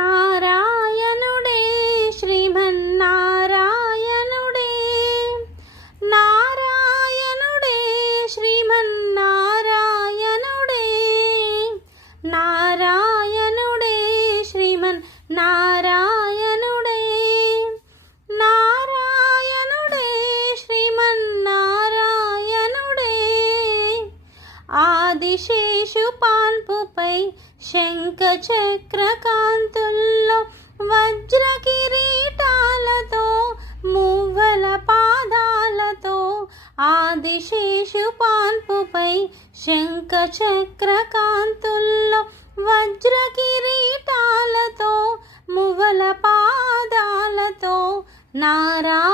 నారాయణుడే శ్రీమన్నారాయణుడే, నారాయణుడే శ్రీమన్నారాయణుడే, నారాయణుడే శ్రీమన్నారాయణుడే, నారాయణుడే శ్రీమన్నారాయణుడే. ఆదిశేషు పాన్పుపై శంఖ చక్ర కాంతుల్లో వజ్ర కిరీటాలతో మువ్వల పాదాలతో, ఆదిశేషు పాన్పుపై శంఖ చక్ర కాంతుల్లో వజ్ర కిరీటాలతో మువ్వల పాదాలతో, నారాయణ